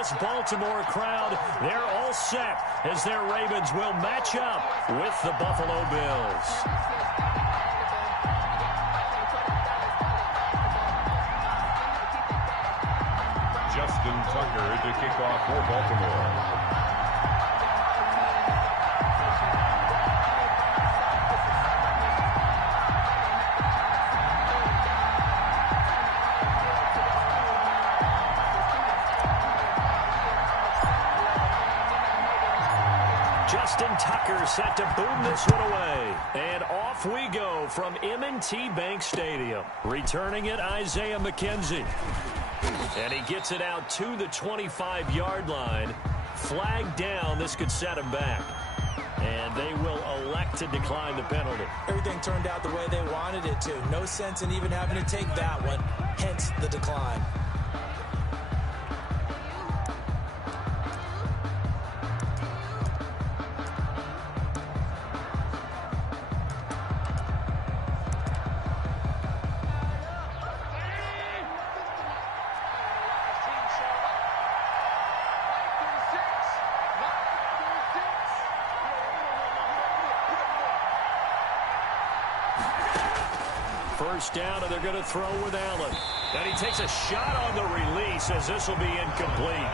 this Baltimore crowd, they're all set as their Ravens will match up with the Buffalo Bills. Justin Tucker to kick off for Baltimore. Justin Tucker set to boom this one away. And off we go from M&T Bank Stadium. Returning it, Isaiah McKenzie. And he gets it out to the 25-yard line. Flag down. This could set him back. And they will elect to decline the penalty. Everything turned out the way they wanted it to. No sense in even having to take that one. Hence the decline. First down, and they're going to throw with Allen. And he takes a shot on the release as this will be incomplete.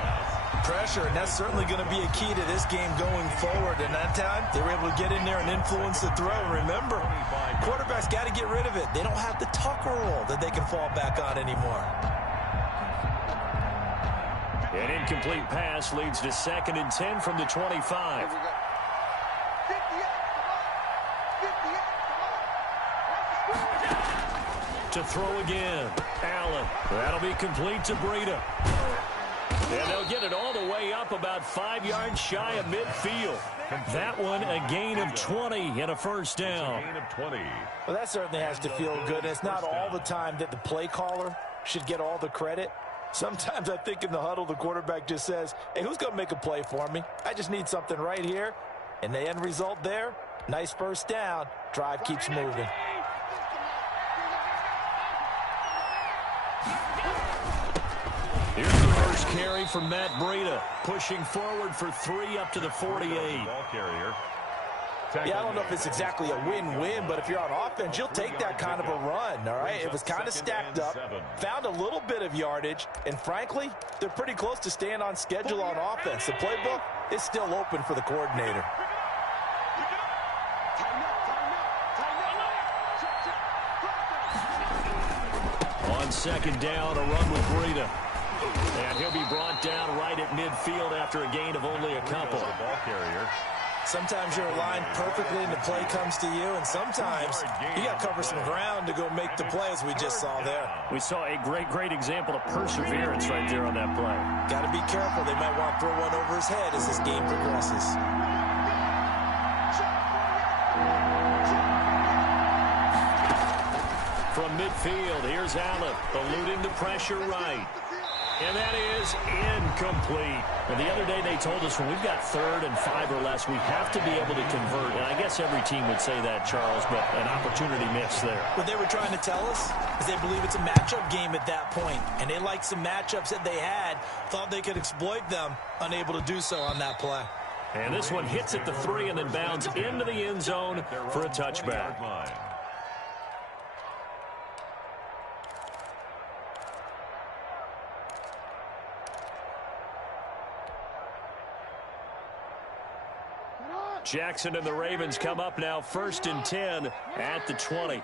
Pressure, and that's certainly going to be a key to this game going forward. And that time, they were able to get in there and influence the throw. And remember, quarterbacks got to get rid of it. They don't have the Tucker roll that they can fall back on anymore. An incomplete pass leads to 2nd and 10 from the 25. To throw again. Allen. That'll be complete to Breida. And they'll get it all the way up about 5 yards shy of midfield. That one a gain of 20 and a first down. Well, that certainly has to feel good. It's not all the time that the play caller should get all the credit. Sometimes I think in the huddle the quarterback just says, hey, who's going to make a play for me? I just need something right here. And the end result there, nice first down. Drive keeps moving. Here's the first carry from Matt Breida, pushing forward for 3 up to the 48. Ball carrier. Yeah, I don't know if it's exactly a win-win, but if you're on offense, you'll take that kind of a run, all right? It was kind of stacked up, found a little bit of yardage, and frankly, they're pretty close to staying on schedule on offense. The playbook is still open for the coordinator. On 2nd down, a run with Breida. And he'll be brought down right at midfield after a gain of only a couple. Ball carrier. Sometimes you're aligned perfectly and the play comes to you, and sometimes you got to cover some ground to go make the play, as we just saw there. We saw a great example of perseverance right there on that play. Got to be careful. They might want to throw one over his head as this game progresses. From midfield, here's Allen, eluding the pressure right. And that is incomplete. And the other day they told us when we've got 3rd and 5 or less, we have to be able to convert. And I guess every team would say that, Charles, but an opportunity missed there. What they were trying to tell us is they believe it's a matchup game at that point. And they liked some matchups that they had, thought they could exploit them, unable to do so on that play. And this one hits at the 3 and then bounds into the end zone for a touchback. Jackson and the Ravens come up now 1st and 10 at the 20.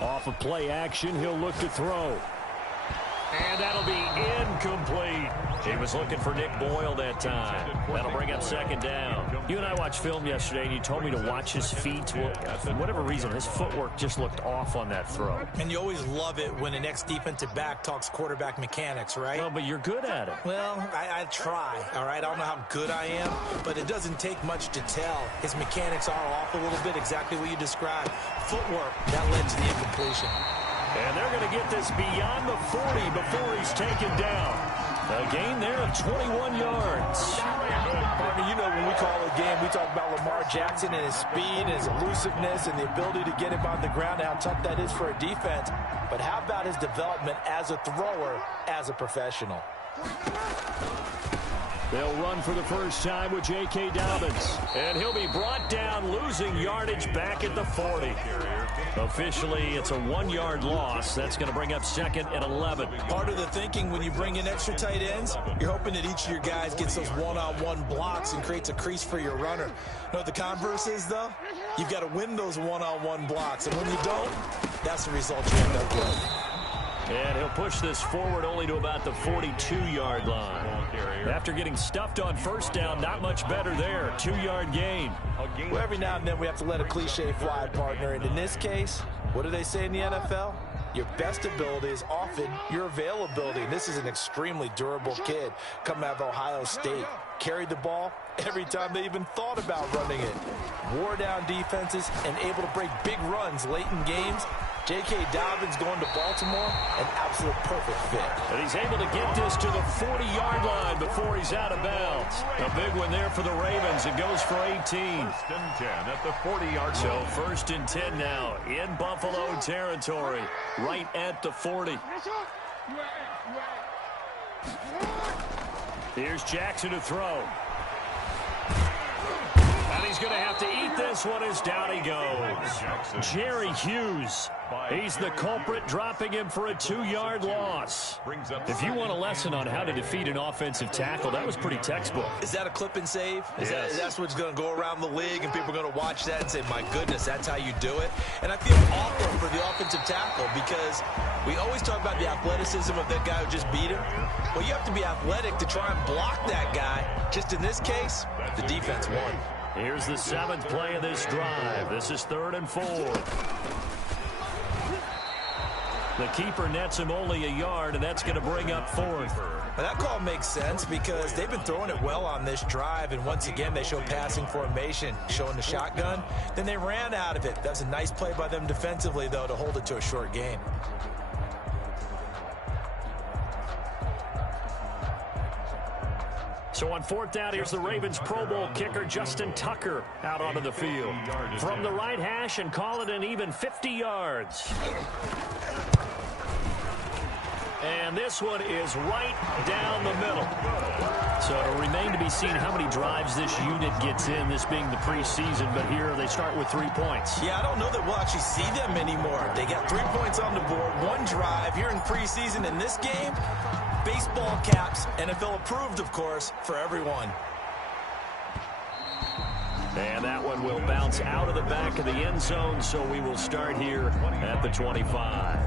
Off of play action, he'll look to throw. And that'll be incomplete. He was looking for Nick Boyle that time. That'll bring up 2nd down. You and I watched film yesterday, and you told me to watch his feet. Well, for whatever reason, his footwork just looked off on that throw. And you always love it when an ex-defensive back talks quarterback mechanics, right? Well, but you're good at it. Well, I try, all right? I don't know how good I am, but it doesn't take much to tell. His mechanics are off a little bit, exactly what you described. Footwork, that led to the incompletion. And they're going to get this beyond the 40 before he's taken down. A gain there of 21 yards. Partner, you know when we call a game, we talk about Lamar Jackson and his speed and his elusiveness and the ability to get him on the ground and how tough that is for a defense. But how about his development as a thrower, as a professional? They'll run for the first time with J.K. Dobbins. And he'll be brought down, losing yardage back at the 40. Officially, it's a 1-yard loss. That's going to bring up second and 11. Part of the thinking when you bring in extra tight ends, you're hoping that each of your guys gets those one-on-one blocks and creates a crease for your runner. You know what the converse is, though? You've got to win those one-on-one blocks. And when you don't, that's the result you end up with. And he'll push this forward only to about the 42-yard line. After getting stuffed on first down, not much better there. 2-yard gain. Well, every now and then we have to let a cliche fly, partner. And in this case, what do they say in the NFL? Your best ability is often your availability. And this is an extremely durable kid coming out of Ohio State. Carried the ball every time they even thought about running it. Wore down defenses and able to break big runs late in games. J.K. Dobbins going to Baltimore, an absolute perfect fit. And he's able to get this to the 40-yard line before he's out of bounds. A big one there for the Ravens. It goes for 18. First and 10 at the 40-yard line. So first and 10 now in Buffalo territory, right at the 40. Here's Jackson to throw. And he's going to have to eat this one as down he goes. Jerry Hughes. He's the culprit, dropping him for a 2-yard loss. If you want a lesson on how to defeat an offensive tackle, that was pretty textbook. Is that a clip and save? Yes. That's what's going to go around the league, and people are going to watch that and say, my goodness, that's how you do it? And I feel awful for the offensive tackle because we always talk about the athleticism of that guy who just beat him. Well, you have to be athletic to try and block that guy. Just in this case, the defense won. Here's the 7th play of this drive. This is 3rd and 4. The keeper nets him only a yard, and that's going to bring up 4th. Well, that call makes sense because they've been throwing it well on this drive, and once again, they show passing formation, showing the shotgun. Then they ran out of it. That's a nice play by them defensively, though, to hold it to a short gain. So on 4th down, here's the Ravens Pro Bowl kicker Justin Tucker out onto the field. From the right hash and call it an even 50 yards. And this one is right down the middle. So it'll remain to be seen how many drives this unit gets in, this being the preseason. But here they start with 3 points. Yeah, I don't know that we'll actually see them anymore. They got 3 points on the board, 1 drive here in preseason. In this game, baseball caps, NFL approved, of course, for everyone. And that one will bounce out of the back of the end zone, so we will start here at the 25.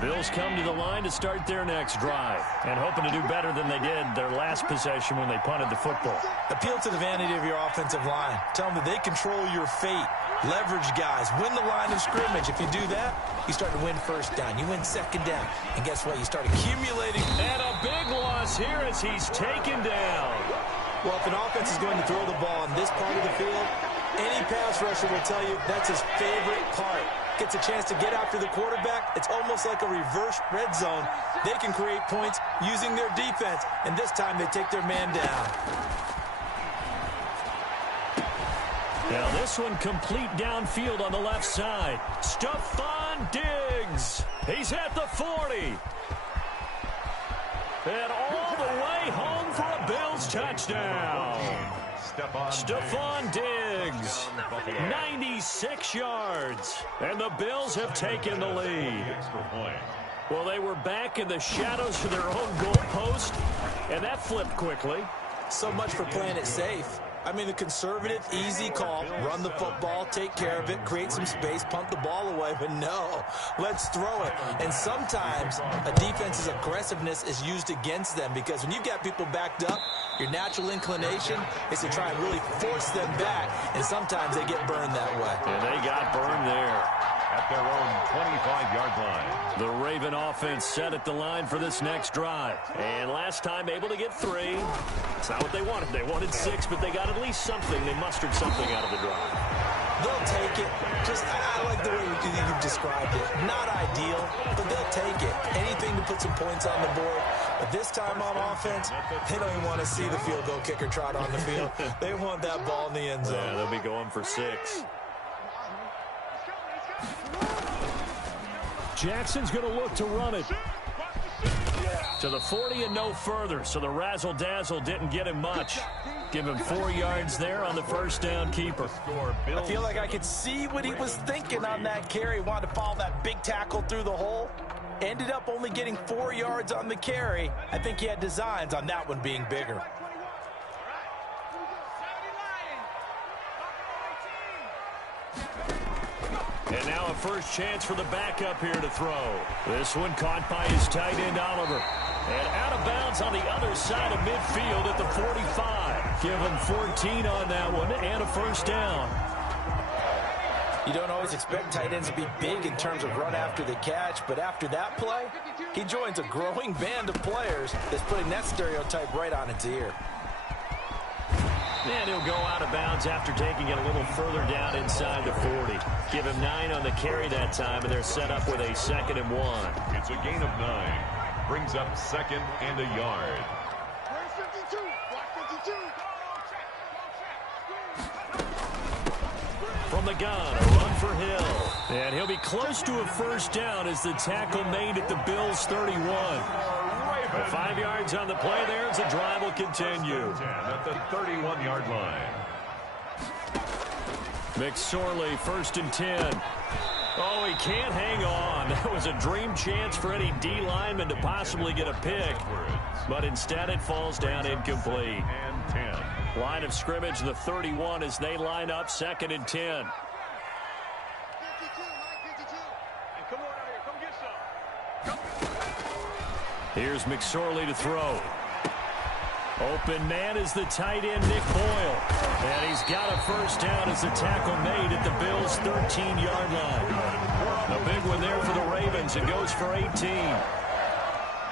Bills come to the line to start their next drive and hoping to do better than they did their last possession when they punted the football. Appeal to the vanity of your offensive line. Tell them that they control your fate. Leverage guys. Win the line of scrimmage. If you do that, you start to win first down. You win second down. And guess what? You start accumulating. And a big loss here as he's taken down. Well, if an offense is going to throw the ball in this part of the field, any pass rusher will tell you that's his favorite part. Gets a chance to get after the quarterback. It's almost like a reverse red zone. They can create points using their defense, and this time they take their man down. Now this one complete downfield on the left side. Stephon Diggs. He's at the 40. And all the way home for a Bills touchdown. Stephon Diggs, 96 yards, and the Bills have taken the lead. Well, they were back in the shadows for their own goal post, and that flipped quickly. So much for playing it safe. I mean, the conservative, easy call, run the football, take care of it, create some space, punt the ball away, but no, let's throw it. And sometimes a defense's aggressiveness is used against them because when you've got people backed up, your natural inclination is to try and really force them back, and sometimes they get burned that way. And they got burned there. at their own 25-yard line. The Raven offense set at the line for this next drive. And last time able to get 3. It's not what they wanted. They wanted 6, but they got at least something. They mustered something out of the drive. They'll take it. I like the way you've described it. Not ideal, but they'll take it. Anything to put some points on the board. But this time on offense, they don't even want to see the field goal kicker trot on the field. They want that ball in the end zone. Yeah, they'll be going for 6. Jackson's going to look to run it. To the 40 and no further, so the razzle-dazzle didn't get him much. Give him 4 yards there on the first down keeper. I feel like I could see what he was thinking on that carry. Wanted to follow that big tackle through the hole. Ended up only getting 4 yards on the carry. I think he had designs on that one being bigger. And now a first chance for the backup here to throw. This one caught by his tight end, Oliver. And out of bounds on the other side of midfield at the 45. Give him 14 on that one and a first down. You don't always expect tight ends to be big in terms of run after the catch, but after that play, he joins a growing band of players that's putting that stereotype right on its ear. And he'll go out of bounds after taking it a little further down inside the 40. Give him 9 on the carry that time, and they're set up with a 2nd and 1. It's a gain of 9. Brings up 2nd and a yard. From the gun, a run for Hill. And he'll be close to a first down as the tackle made at the Bills' 31. 5 yards on the play there as the drive will continue. At the 31-yard line. McSorley, 1st and 10. Oh, he can't hang on. That was a dream chance for any D lineman to possibly get a pick. But instead it falls down incomplete. And 10. Line of scrimmage, the 31 as they line up 2nd and 10. Here's McSorley to throw. Open man is the tight end, Nick Boyle. And he's got a first down as the tackle made at the Bills' 13-yard line. A big one there for the Ravens. It goes for 18.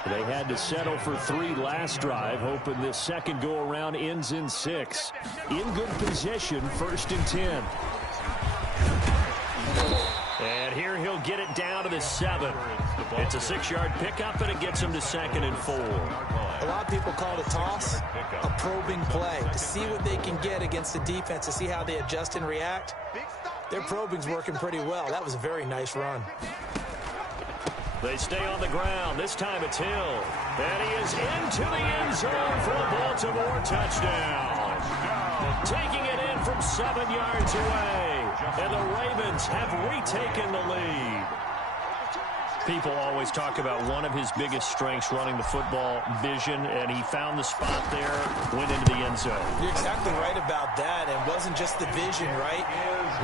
They had to settle for 3 last drive, hoping this second go-around ends in 6. In good position, 1st and 10. And here he'll get it down to the 7. It's a 6-yard pickup, and it gets him to 2nd and 4. A lot of people call it a toss, a probing play, to see what they can get against the defense, to see how they adjust and react. Their probing's working pretty well. That was a very nice run. They stay on the ground. This time it's Hill. And he is into the end zone for a Baltimore touchdown. Taking it in from 7 yards away. And the Ravens have retaken the lead. People always talk about one of his biggest strengths running the football, vision, and he found the spot there, went into the end zone. You're exactly right about that, and it wasn't just the vision, right?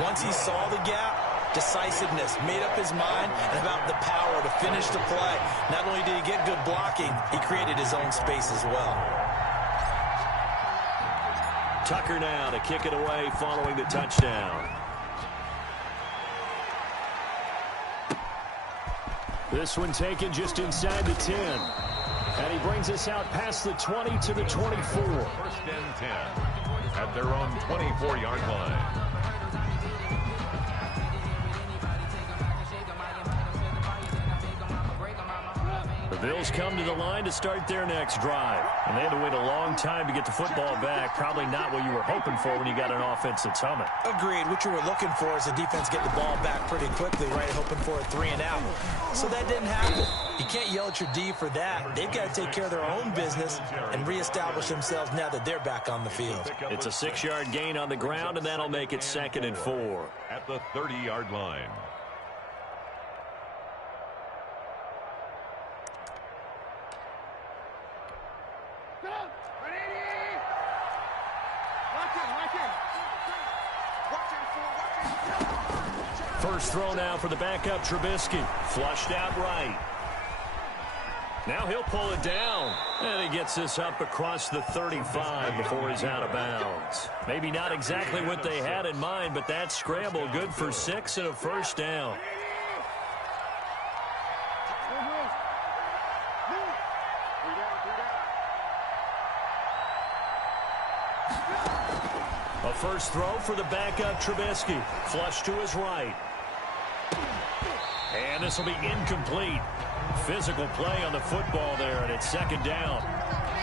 Once he saw the gap, decisiveness, made up his mind, and about the power to finish the play. Not only did he get good blocking, he created his own space as well. Tucker now to kick it away following the touchdown. This one taken just inside the 10. And he brings us out past the 20 to the 24. 1st and 10 at their own 24-yard line. The Bills come to the line to start their next drive. And they had to wait a long time to get the football back. Probably not what you were hoping for when you got an offense that's humming. Agreed. What you were looking for is the defense get the ball back pretty quickly, right? Hoping for a 3 and out. So that didn't happen. You can't yell at your D for that. They've got to take care of their own business and reestablish themselves now that they're back on the field. It's a 6-yard gain on the ground, and that'll make it 2nd and 4. At the 30-yard line. First throw now for the backup, Trubisky. Flushed out right. Now he'll pull it down. And he gets this up across the 35 before he's out of bounds. Maybe not exactly what they had in mind, but that scramble good for 6 and a first down. A first throw for the backup Trubisky. Flush to his right. And this will be incomplete. Physical play on the football there, and it's second down.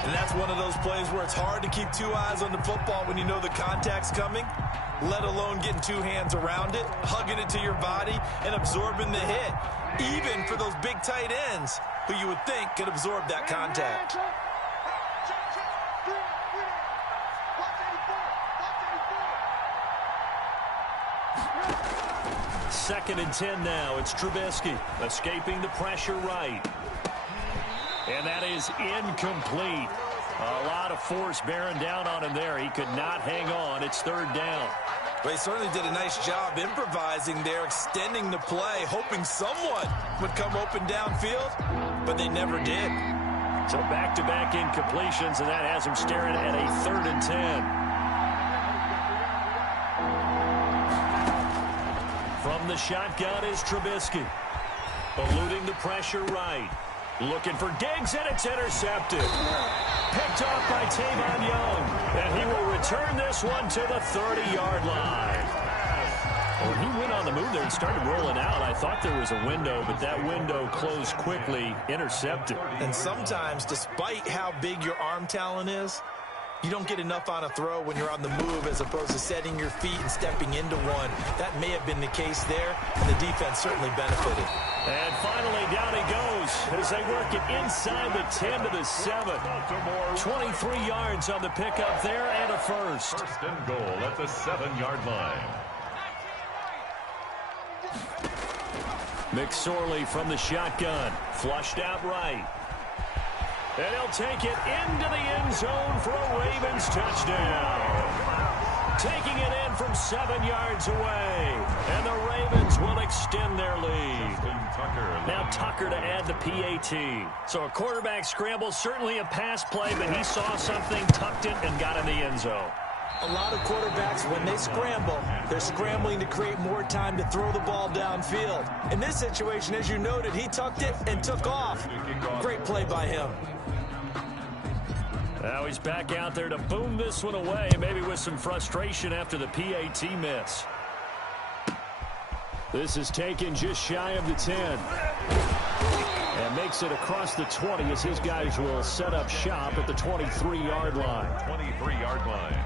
And that's one of those plays where it's hard to keep two eyes on the football when you know the contact's coming, let alone getting two hands around it, hugging it to your body, and absorbing the hit. Even for those big tight ends who you would think could absorb that contact. Second and 10 now. It's Trubisky escaping the pressure right. And that is incomplete. A lot of force bearing down on him there. He could not hang on. It's third down. Well, he certainly did a nice job improvising there, extending the play, hoping someone would come open downfield, but they never did. So back-to-back incompletions, and that has him staring at a third and 10. From the shotgun is Trubisky. Eluding the pressure right. Looking for Diggs, and it's intercepted. Picked off by Tavon Young. And he will return this one to the 30-yard line. Well, he went on the move there and started rolling out. I thought there was a window, but that window closed quickly. Intercepted. And sometimes, despite how big your arm talent is, you don't get enough on a throw when you're on the move as opposed to setting your feet and stepping into one. That may have been the case there, and the defense certainly benefited. And finally, down he goes as they work it inside the 10 to the 7. 23 yards on the pickup there and a first. First and goal at the 7-yard line. McSorley from the shotgun. Flushed out right. And he'll take it into the end zone for a Ravens touchdown. Taking it in from 7 yards away. And the Ravens will extend their lead. Now Tucker to add the PAT. So a quarterback scramble, certainly a pass play, but he saw something, tucked it, and got in the end zone. A lot of quarterbacks, when they scramble, they're scrambling to create more time to throw the ball downfield. In this situation, as you noted, he tucked it and took off. Great play by him. Now he's back out there to boom this one away, maybe with some frustration after the PAT miss. This is taken just shy of the 10. And makes it across the 20 as his guys will set up shop at the 23-yard line. 23-yard line.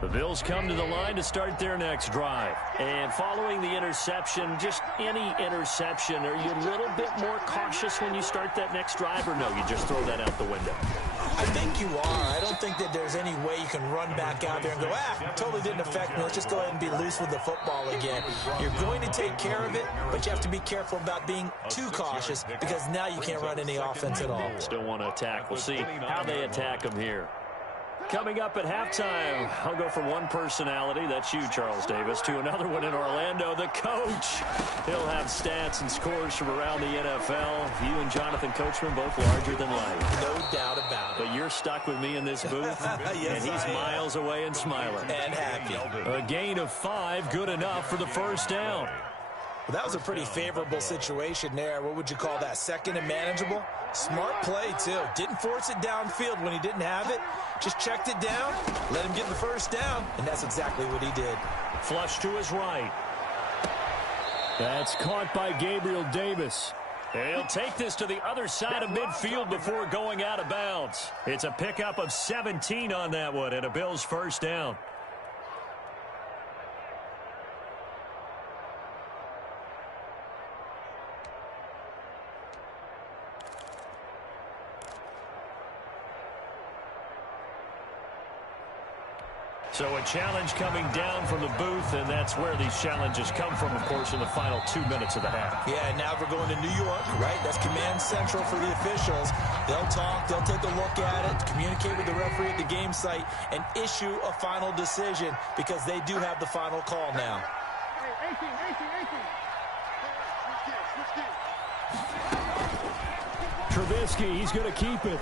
The Bills come to the line to start their next drive. And following the interception, just any interception, are you a little bit more cautious when you start that next drive, or no, you just throw that out the window? I think you are. I don't think that there's any way you can run back out there and go, totally didn't affect me. Let's just go ahead and be loose with the football again. You're going to take care of it, but you have to be careful about being too cautious because now you can't run any offense at all. Still want to attack. We'll see how they attack them here. Coming up at halftime, I'll go from one personality, that's you, Charles Davis, to another one in Orlando, the coach. He'll have stats and scores from around the NFL. You and Jonathan Coachman both larger than life. No doubt about it. But you're stuck with me in this booth, yes, and he's miles away and smiling. And happy. A gain of 5, good enough for the first down. Well, that was a pretty favorable situation there. What would you call that? Second and manageable? Smart play, too. Didn't force it downfield when he didn't have it. Just checked it down, let him get the first down, and that's exactly what he did. Flush to his right. That's caught by Gabriel Davis. And he'll take this to the other side of midfield before going out of bounds. It's a pickup of 17 on that one, and a Bills first down. So a challenge coming down from the booth, and that's where these challenges come from, of course, in the final 2 minutes of the half. Yeah, and now we're going to New York, right? That's command central for the officials. They'll talk, they'll take a look at it, communicate with the referee at the game site, and issue a final decision because they do have the final call now. Trubisky, he's going to keep it.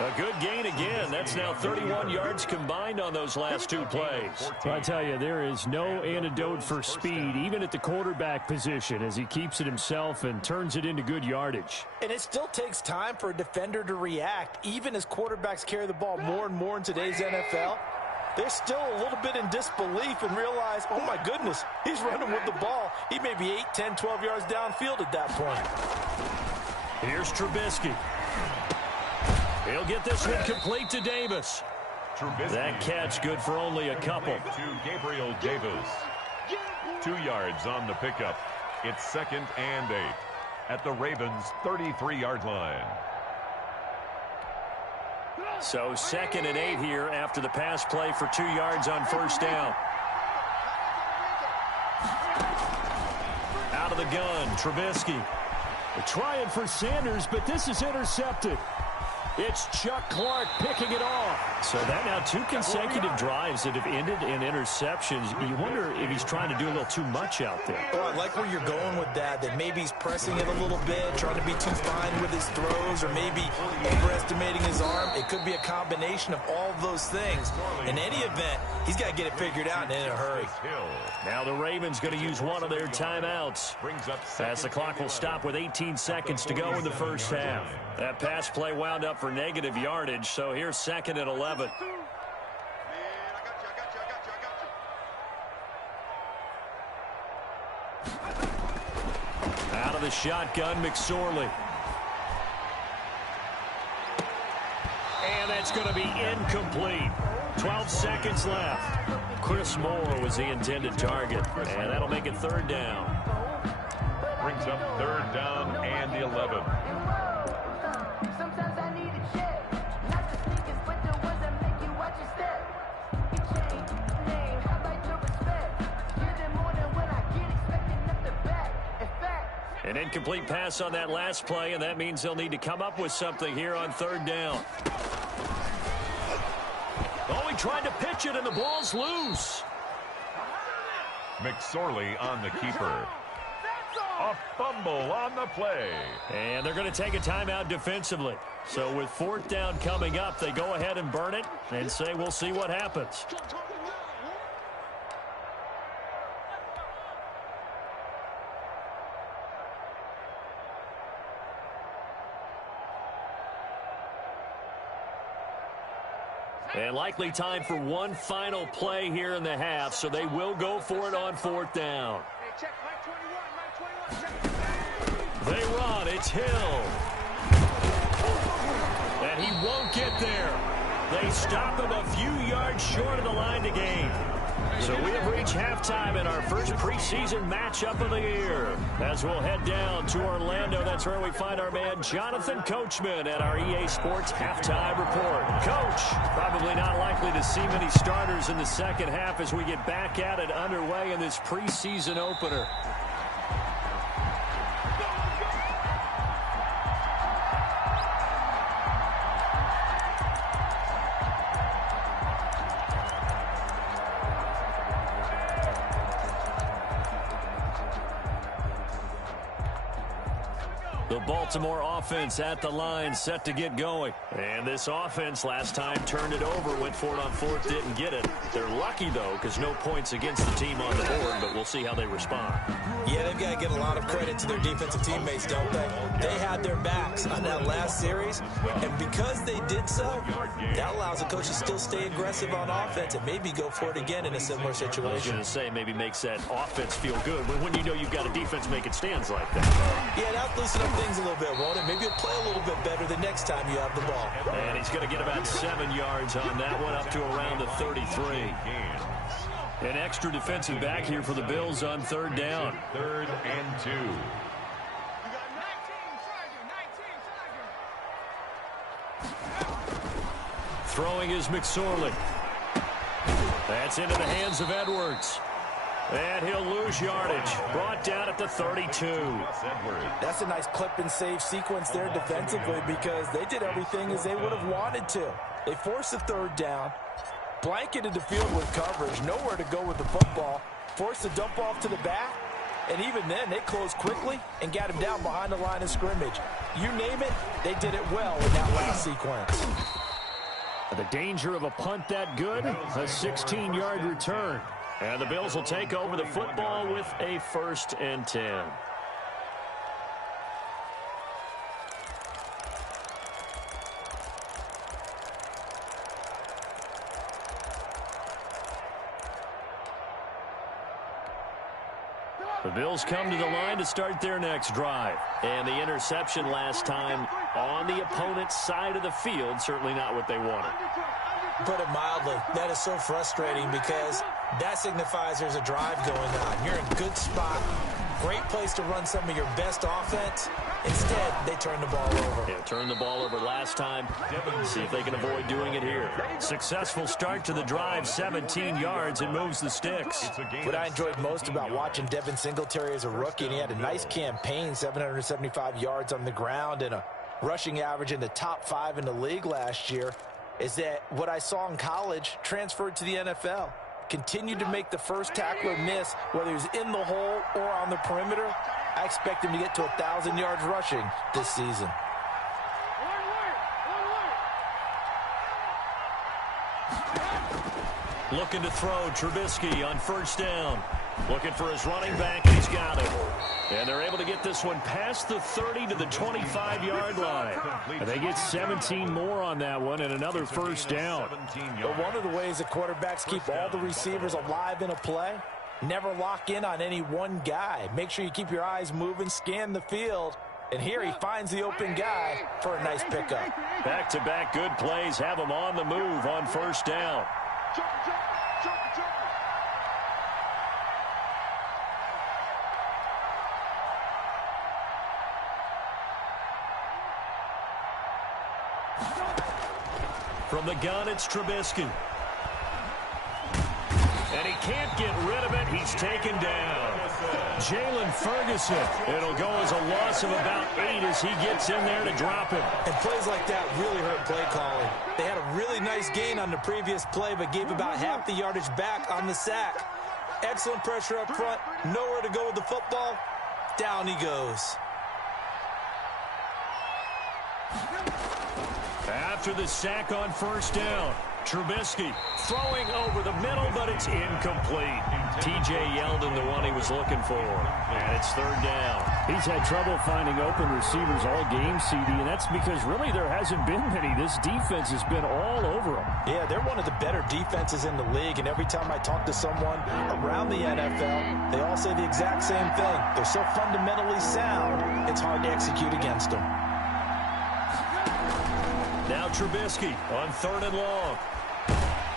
A good gain again. That's now 31 yards combined on those last 2 plays. I tell you, there is no antidote for speed, even at the quarterback position, as he keeps it himself and turns it into good yardage. And it still takes time for a defender to react, even as quarterbacks carry the ball more and more in today's NFL. They're still a little bit in disbelief and realize, oh my goodness, he's running with the ball. He may be 8, 10, 12 yards downfield at that point. Here's Trubisky. He'll get this one complete to Davis. Trubisky. That catch good for only a couple. To Gabriel Davis. 2 yards on the pickup. It's 2nd and 8 at the Ravens' 33-yard line. So 2nd and 8 here after the pass play for 2 yards on first down. Out of the gun, Trubisky. They're trying for Sanders, but this is intercepted. It's Chuck Clark picking it off. So that now 2 consecutive drives that have ended in interceptions. You wonder if he's trying to do a little too much out there. Well, I like where you're going with that maybe he's pressing it a little bit, trying to be too fine with his throws, or maybe overestimating his arm. It could be a combination of all of those things. In any event, he's got to get it figured out and in a hurry. Now the Ravens going to use one of their timeouts, as the clock will stop with 18 seconds to go in the first half. That pass play wound up for negative yardage, so here's 2nd and 11. Out of the shotgun, McSorley. And that's going to be incomplete. 12 seconds left. Chris Moore was the intended target, and that'll make it 3rd down. Brings up 3rd down and 11. An incomplete pass on that last play, and that means they'll need to come up with something here on 3rd down. Oh, he tried to pitch it, and the ball's loose. McSorley on the keeper. A fumble on the play. And they're going to take a timeout defensively. So with 4th down coming up, they go ahead and burn it and say we'll see what happens. And likely time for one final play here in the half, so they will go for it on 4th down. They run. It's Hill. And he won't get there. They stop him a few yards short of the line to gain. So we have reached halftime in our first preseason matchup of the year. As we'll head down to Orlando, that's where we find our man Jonathan Coachman at our EA Sports Halftime Report. Coach, probably not likely to see many starters in the second half as we get back at it underway in this preseason opener. The Baltimore offense at the line, set to get going. And this offense last time turned it over, went for it on 4th, didn't get it. They're lucky, though, because no points against the team on the board, but we'll see how they respond. Yeah, they've got to give a lot of credit to their defensive teammates, don't they? They had their backs on that last series, and because they did so, that allows the coach to still stay aggressive on offense and maybe go for it again in a similar situation. I was going to say, maybe makes that offense feel good when you know you've got a defense making stands like that. Yeah, that'll loosen up things a little bit, won't it? Maybe you'll play a little bit better the next time you have the ball. And he's going to get about 7 yards on that one, up to around the 33. An extra defensive back here for the Bills on 3rd down. 3rd and 2. Throwing is McSorley. That's into the hands of Edwards. And he'll lose yardage. Brought down at the 32. That's a nice clip and save sequence there defensively because they did everything as they would have wanted to. They forced the third down, blanketed the field with coverage, nowhere to go with the football, forced the dump off to the back, and even then they closed quickly and got him down behind the line of scrimmage. You name it, they did it well in that last sequence. The danger of a punt that good, a 16-yard return. And the Bills will take over the football with a 1st and 10. The Bills come to the line to start their next drive. And the interception last time on the opponent's side of the field, certainly not what they wanted. Put it mildly, that is so frustrating because that signifies there's a drive going on. You're in a good spot, great place to run some of your best offense. Instead, they turn the ball over. Yeah, turned the ball over last time. See if they can avoid doing it here. Successful start to the drive, 17 yards, and moves the sticks. What I enjoyed most about watching Devin Singletary as a rookie, and he had a nice campaign, 775 yards on the ground and a rushing average in the top 5 in the league last year, is that what I saw in college transferred to the NFL. Continued to make the first tackler miss, whether he's in the hole or on the perimeter. I expect him to get to 1,000 yards rushing this season. Looking to throw, Trubisky on 1st down. Looking for his running back, and he's got it. And they're able to get this one past the 30 to the 25-yard line. And they get 17 more on that one and another 1st down. But one of the ways that quarterbacks keep all the receivers alive in a play, never lock in on any one guy. Make sure you keep your eyes moving, scan the field. And here he finds the open guy for a nice pickup. Back-to-back good plays have him on the move on 1st down. From the gun, it's Trubisky. And he can't get rid of it. He's taken down. Jalen Ferguson. It'll go as a loss of about 8 as he gets in there to drop him. And plays like that really hurt play calling. They had a really nice gain on the previous play, but gave about half the yardage back on the sack. Excellent pressure up front. Nowhere to go with the football. Down he goes. After the sack on 1st down, Trubisky throwing over the middle, but it's incomplete. T.J. Yeldon, the one he was looking for. And it's 3rd down. He's had trouble finding open receivers all game, CD, and that's because really there hasn't been many. This defense has been all over them. Yeah, they're one of the better defenses in the league, and every time I talk to someone around the NFL, they all say the exact same thing. They're so fundamentally sound, it's hard to execute against them. Now Trubisky on 3rd and long.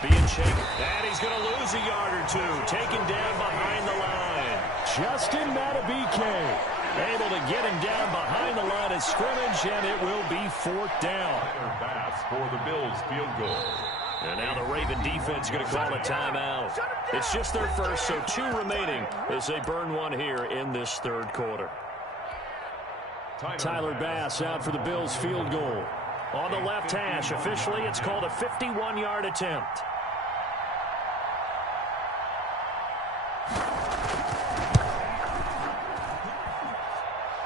Being shaken. And he's going to lose a yard or 2. Taken down behind the line. Justin Madubuike able to get him down behind the line of scrimmage, and it will be 4th down. Pass for the Bills field goal. And now the Raven defense going to call a timeout. It's just their first, so 2 remaining as they burn one here in this 3rd quarter. Tyler Bass out for the Bills field goal. On the left hash, officially, it's called a 51-yard attempt.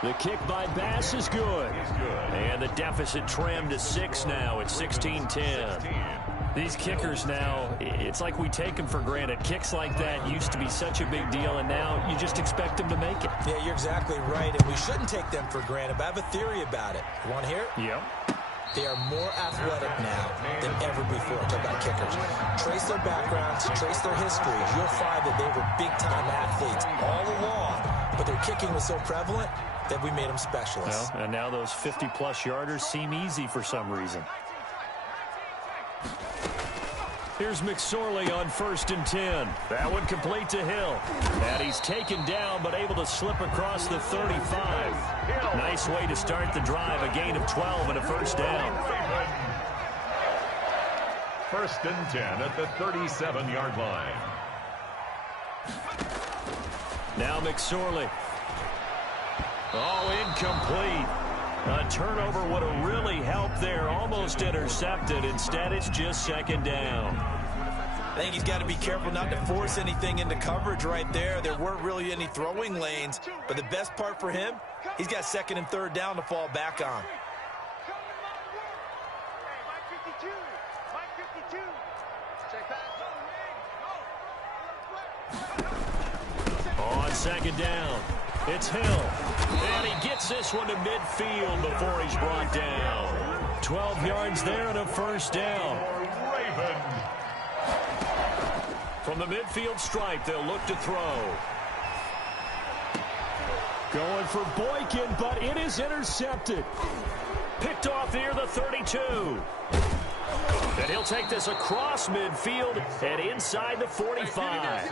The kick by Bass is good. And the deficit trimmed to 6 now. It's 16-10. These kickers now, it's like we take them for granted. Kicks like that used to be such a big deal, and now you just expect them to make it. Yeah, you're exactly right, and we shouldn't take them for granted, but I have a theory about it. You want to hear it? Yep. They are more athletic now than ever before. Talk about kickers. Trace their backgrounds, trace their histories. You'll find that they were big-time athletes all along, but their kicking was so prevalent that we made them specialists. Well, and now those 50-plus yarders seem easy for some reason. Here's McSorley on 1st and 10. That one complete to Hill. And he's taken down, but able to slip across the 35. Nice way to start the drive. A gain of 12 and a 1st down. First and 10 at the 37-yard line. Now McSorley. Oh, incomplete. A turnover would have really helped there. Almost intercepted. Instead, it's just second down. I think he's got to be careful not to force anything into coverage right there. There weren't really any throwing lanes. But the best part for him, he's got second and third down to fall back on. On second down, it's Hill. And he gets this one to midfield before he's brought down. 12 yards there and a first down. Raven. From the midfield stripe, they'll look to throw. Going for Boykin, but it is intercepted. Picked off near the 32. And he'll take this across midfield and inside the 45.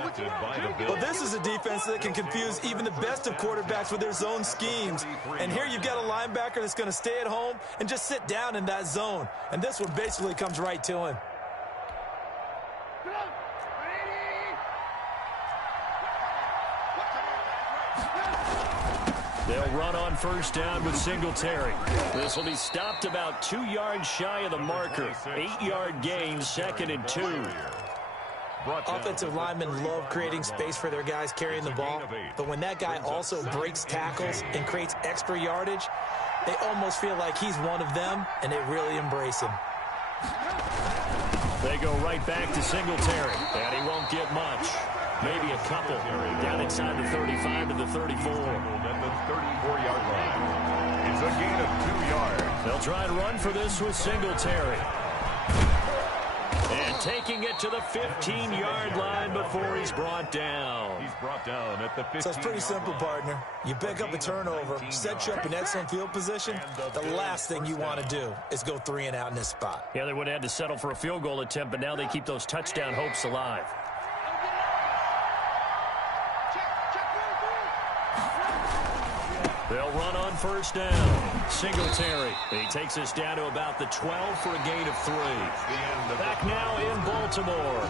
Well, this is a defense that can confuse even the best of quarterbacks with their zone schemes. And here you've got a linebacker that's going to stay at home and just sit down in that zone. And this one basically comes right to him. They'll run on first down with Singletary. This will be stopped about 2 yards shy of the marker. 8-yard gain, second and 2. Offensive linemen love creating space for their guys carrying the ball. But when that guy also breaks tackles and creates extra yardage, they almost feel like he's one of them, and they really embrace him. They go right back to Singletary, and he won't get much. Maybe a couple down inside the 35 to the 34. At the 34-yard line. It's a gain of 2 yards. They'll try and run for this with Singletary. And taking it to the 15-yard line before he's brought down. He's brought down at the 15. So it's pretty simple, partner. You pick up a turnover, set you up in excellent field position. The last thing you want to do is go 3 and out in this spot. Yeah, they would have had to settle for a field goal attempt, but now they keep those touchdown hopes alive. They'll run on first down. Singletary. He takes us down to about the 12 for a gain of 3. Back now in Baltimore.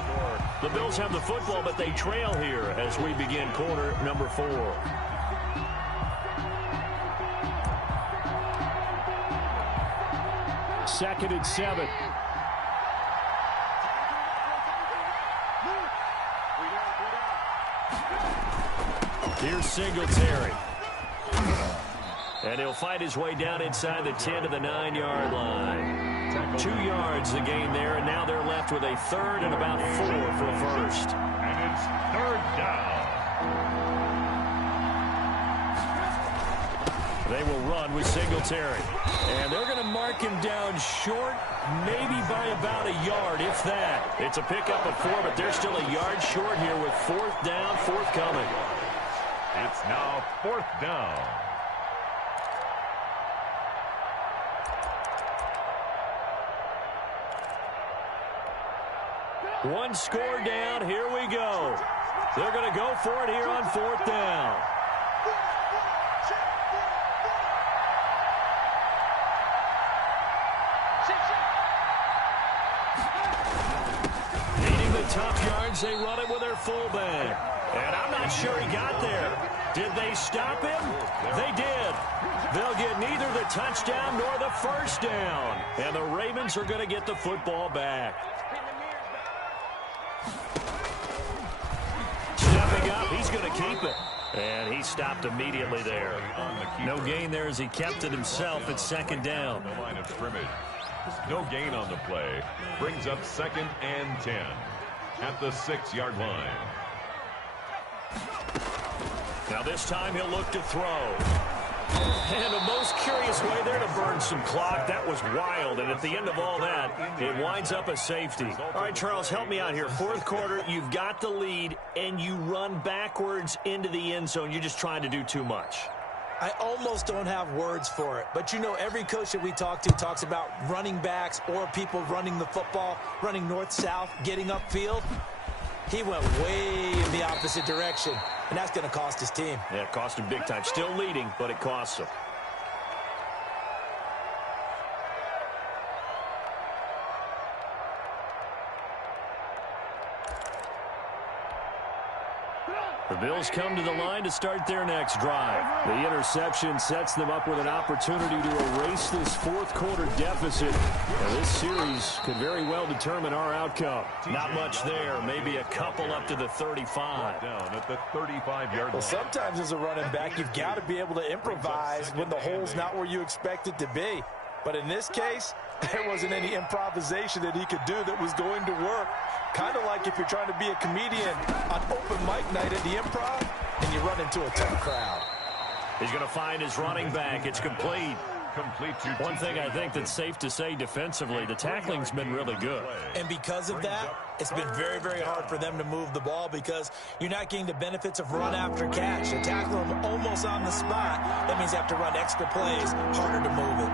The Bills have the football, but they trail here as we begin quarter number 4. Second and 7. Here's Singletary. And he'll fight his way down inside the 10 to the 9-yard line. 2 yards the gain there, and now they're left with a third and about 4 for a first. And it's third down. They will run with Singletary. And they're going to mark him down short, maybe by about a yard, if that. It's a pickup of 4, but they're still a yard short here with fourth down, forthcoming. It's now fourth down. One score down. Here we go. They're going to go for it here on fourth down. Needing the top yards, they run it with their fullback. And I'm not sure he got there. Did they stop him? They did. They'll get neither the touchdown nor the first down. And the Ravens are going to get the football back. Stepping up, he's going to keep it. And he stopped immediately there. No gain there as he kept it himself at second down. The line of scrimmage. No gain on the play. Brings up second and 10 at the 6-yard line. Now this time he'll look to throw. And the most curious way there to burn some clock. That was wild. And at the end of all that, it winds up a safety. All right, Charles, help me out here. Fourth quarter, you've got the lead, and you run backwards into the end zone. You're just trying to do too much. I almost don't have words for it. But, you know, every coach that we talk to talks about running backs or people running the football, running north-south, getting upfield. He went way in the opposite direction, and that's going to cost his team. Yeah, it cost him big time. Still leading, but it costs him. The Bills come to the line to start their next drive. The interception sets them up with an opportunity to erase this fourth-quarter deficit. Now, this series could very well determine our outcome. Not much there. Maybe a couple up to the 35. Down at the 35-yard line. Well, sometimes as a running back, you've got to be able to improvise when the hole's not where you expect it to be. But in this case, there wasn't any improvisation that he could do that was going to work. Kind of like if you're trying to be a comedian on open mic night at the Improv and you run into a tough crowd. He's going to find his running back. It's complete. One thing I think that's safe to say defensively, the tackling's been really good. And because of that, it's been very, very hard for them to move the ball because you're not getting the benefits of run after catch. You tackle them almost on the spot. That means you have to run extra plays, harder to move it.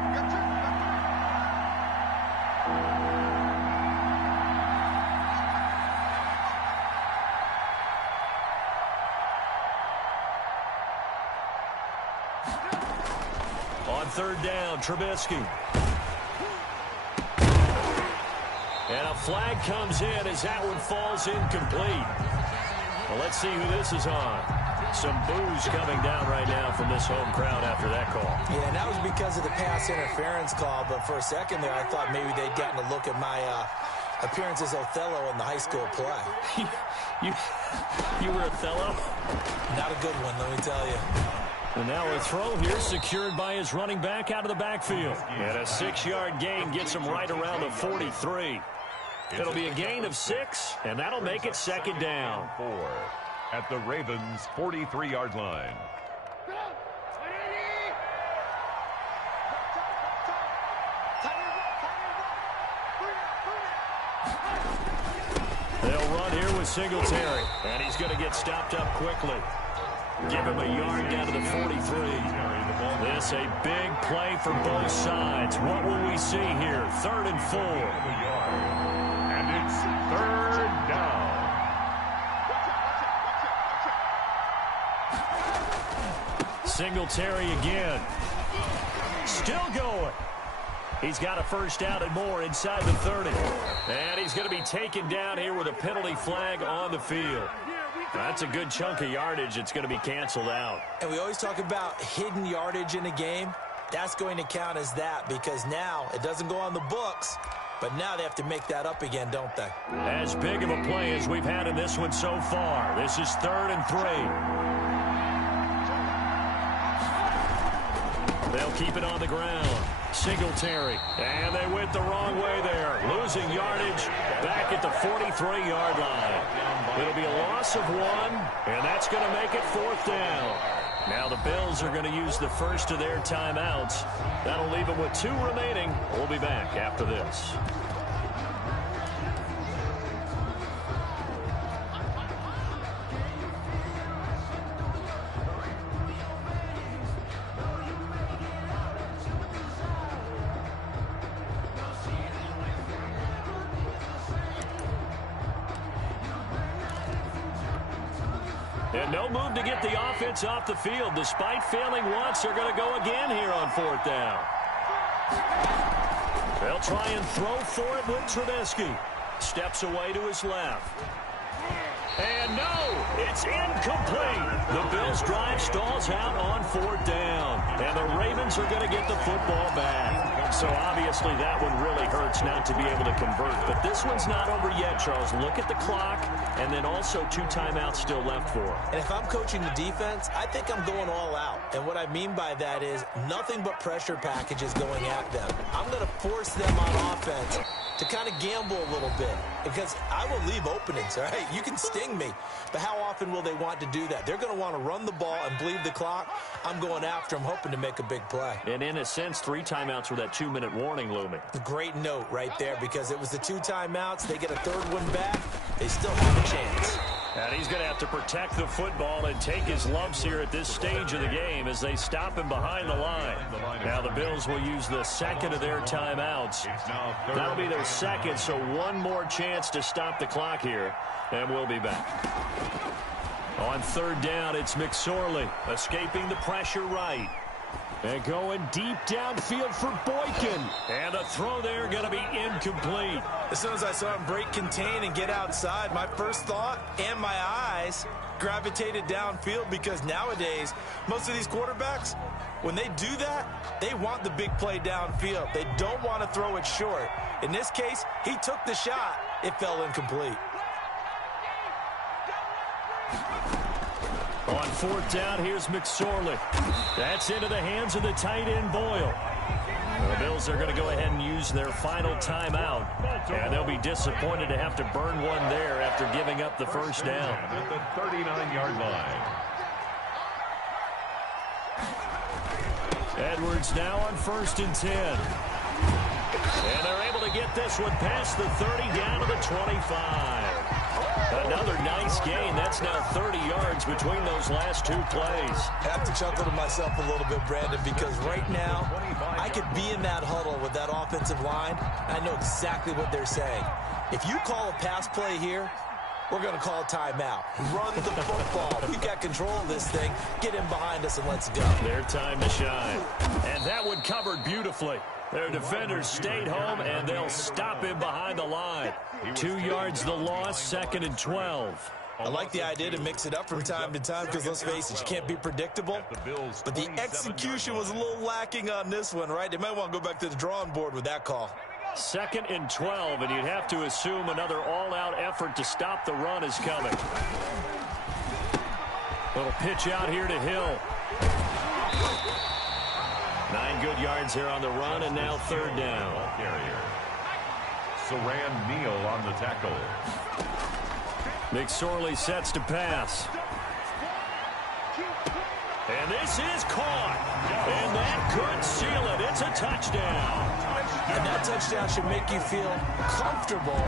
On third down, Trubisky. And a flag comes in as that one falls incomplete. Well, let's see who this is on. Some boos coming down right now from this home crowd after that call. Yeah, and that was because of the pass interference call. But for a second there, I thought maybe they'd gotten a look at my appearance as Othello in the high school play. You were Othello? Not a good one, let me tell you. And now a throw here secured by his running back out of the backfield. And a 6-yard gain gets him right around the 43. It'll be a gain of 6, and that'll make it second down. 4 at the Ravens' 43-yard line. They'll run here with Singletary, and he's going to get stopped up quickly. Give him a yard down to the 43. This a big play for both sides. What will we see here? 3rd and 4. And it's 3rd down. Singletary again. Still going. He's got a first down and more inside the 30. And he's going to be taken down here with a penalty flag on the field. That's a good chunk of yardage. It's going to be canceled out. And we always talk about hidden yardage in a game. That's going to count as that because now it doesn't go on the books, but now they have to make that up again, don't they? As big of a play as we've had in this one so far. This is 3rd and 3. They'll keep it on the ground. Singletary. And they went the wrong way there. Losing yardage back at the 43-yard line. It'll be a loss of 1, and that's going to make it 4th down. Now the Bills are going to use the first of their timeouts. That'll leave them with 2 remaining. We'll be back after this. And no move to get the offense off the field. Despite failing once, they're going to go again here on 4th down. They'll try and throw for it with Trubisky. Steps away to his left. And no, it's incomplete. The Bills' drive stalls out on 4th down. And the Ravens are going to get the football back. So obviously that one really hurts not to be able to convert. But this one's not over yet, Charles. Look at the clock, and then also 2 timeouts still left for them. And if I'm coaching the defense, I think I'm going all out. And what I mean by that is nothing but pressure packages going at them. I'm going to force them on offense to kind of gamble a little bit because I will leave openings, all right? You can sting me, but how often will they want to do that? They're going to want to run the ball and bleed the clock. I'm going after them, hoping to make a big play. And in a sense, 3 timeouts with that 2-minute warning looming. Great note right there because it was the 2 timeouts. They get a 3rd one back. They still have a chance. And he's going to have to protect the football and take his lumps here at this stage of the game as they stop him behind the line. Now the Bills will use the 2nd of their timeouts. That'll be their 2nd, so 1 more chance to stop the clock here, and we'll be back. On 3rd down, it's McSorley escaping the pressure right. And going deep downfield for Boykin. And the throw there going to be incomplete. As soon as I saw him break contain and get outside, my first thought and my eyes gravitated downfield, because nowadays, most of these quarterbacks, when they do that, they want the big play downfield. They don't want to throw it short. In this case, he took the shot. It fell incomplete. On fourth down, here's McSorley. That's into the hands of the tight end, Boyle. The Bills are going to go ahead and use their final timeout. And they'll be disappointed to have to burn one there after giving up the first down. At the 39-yard line. Edwards now on 1st and 10. And they're able to get this one past the 30 down to the 25. Another nice gain. That's now 30 yards between those last two plays. I have to chuckle to myself a little bit, Brandon, because right now I could be in that huddle with that offensive line. I know exactly what they're saying. If you call a pass play here, we're going to call a timeout. Run the football. We've got control of this thing. Get in behind us and let's go. Their time to shine. And that one covered beautifully. Their defenders stayed home, and they'll stop him behind the line. 2 yards the loss, 2nd and 12. I like the idea to mix it up from time to time because, let's face it, you can't be predictable. But the execution was a little lacking on this one, right? They might want to go back to the drawing board with that call. 2nd and 12, and you'd have to assume another all-out effort to stop the run is coming. Little pitch out here to Hill. 9 good yards here on the run, and now 3rd down. Saran Neal on the tackle. McSorley sets to pass. And this is caught. And that could seal it. It's a touchdown. And that touchdown should make you feel comfortable.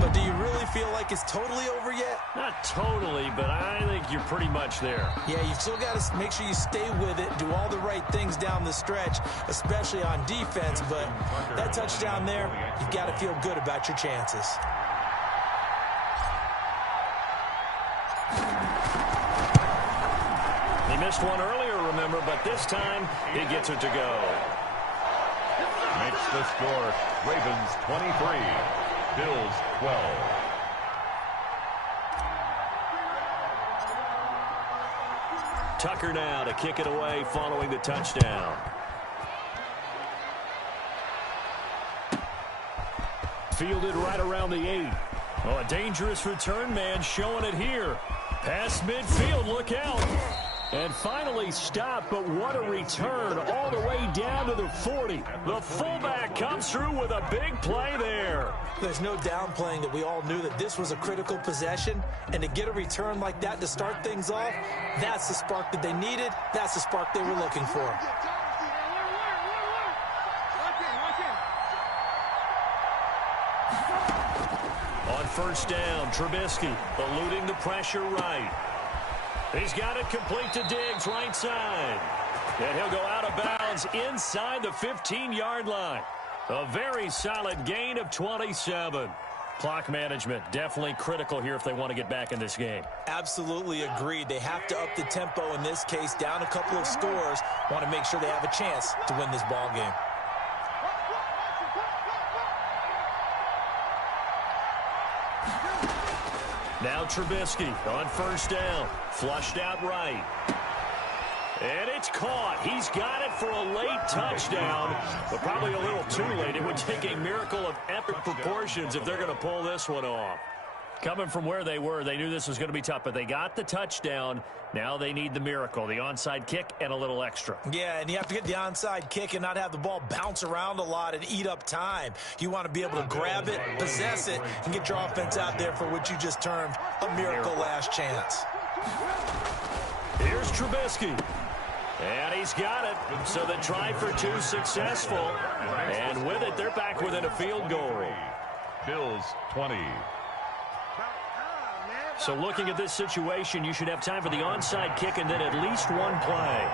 But do you really feel like it's totally over yet? Not totally, but I think you're pretty much there. Yeah, you've still got to make sure you stay with it, do all the right things down the stretch, especially on defense. But that touchdown there, you've got to feel good about your chances. He missed one earlier, remember, but this time he gets it to go. Makes the score Ravens 23, Bills 12. Tucker now to kick it away following the touchdown. Fielded right around the 8. Oh, a dangerous return man showing it here. Past midfield, look out. And finally stopped, but what a return all the way down to the 40. The fullback comes through with a big play there. There's no downplaying that we all knew that this was a critical possession, and to get a return like that to start things off, that's the spark that they needed. That's the spark they were looking for. On 1st down, Trubisky eluding the pressure right. He's got it complete to Diggs, right side. And he'll go out of bounds inside the 15-yard line. A very solid gain of 27. Clock management definitely critical here if they want to get back in this game. Absolutely agreed. They have to up the tempo in this case, down a couple of scores. Want to make sure they have a chance to win this ball game. Now Trubisky on 1st down. Flushed out right. And it's caught. He's got it for a late touchdown, but probably a little too late. It would take a miracle of epic proportions if they're going to pull this one off. Coming from where they were, they knew this was going to be tough, but they got the touchdown. Now they need the miracle, the onside kick and a little extra. Yeah, and you have to get the onside kick and not have the ball bounce around a lot and eat up time. You want to be able to grab it, possess it, and get your offense out there for what you just termed a miracle last chance. Here's Trubisky. And he's got it. So the try for 2 successful. And with it, they're back within a field goal. Bills 20. So looking at this situation, you should have time for the onside kick and then at least one play.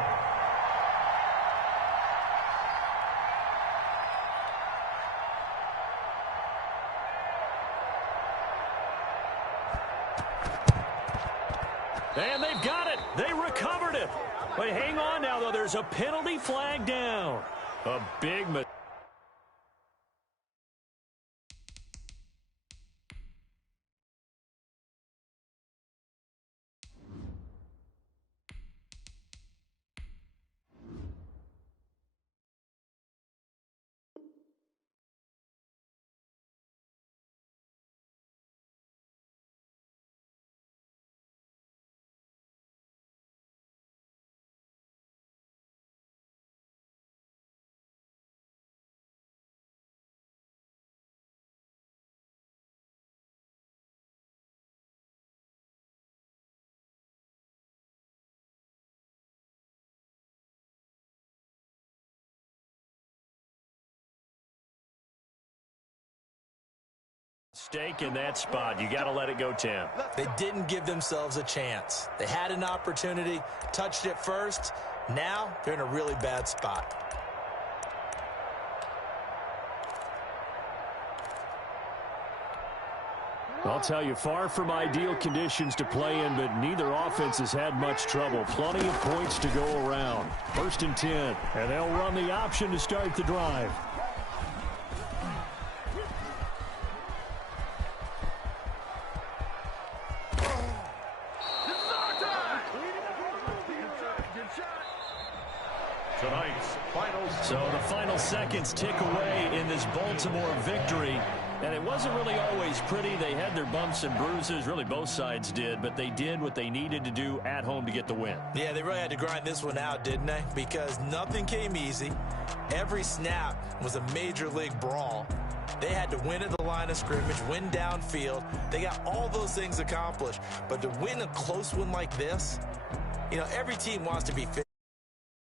And they've got it. They recovered it. But hang on now, though. There's a penalty flag down. A big mistake. Stake in that spot. You got to let it go, Tim. They didn't give themselves a chance. They had an opportunity, touched it first. Now they're in a really bad spot. I'll tell you, far from ideal conditions to play in, but neither offense has had much trouble. Plenty of points to go around. 1st and 10, and they'll run the option to start the drive. So the final seconds tick away in this Baltimore victory. And it wasn't really always pretty. They had their bumps and bruises. Really, both sides did. But they did what they needed to do at home to get the win. Yeah, they really had to grind this one out, didn't they? Because nothing came easy. Every snap was a major league brawl. They had to win at the line of scrimmage, win downfield. They got all those things accomplished. But to win a close one like this, you know, every team wants to be fit.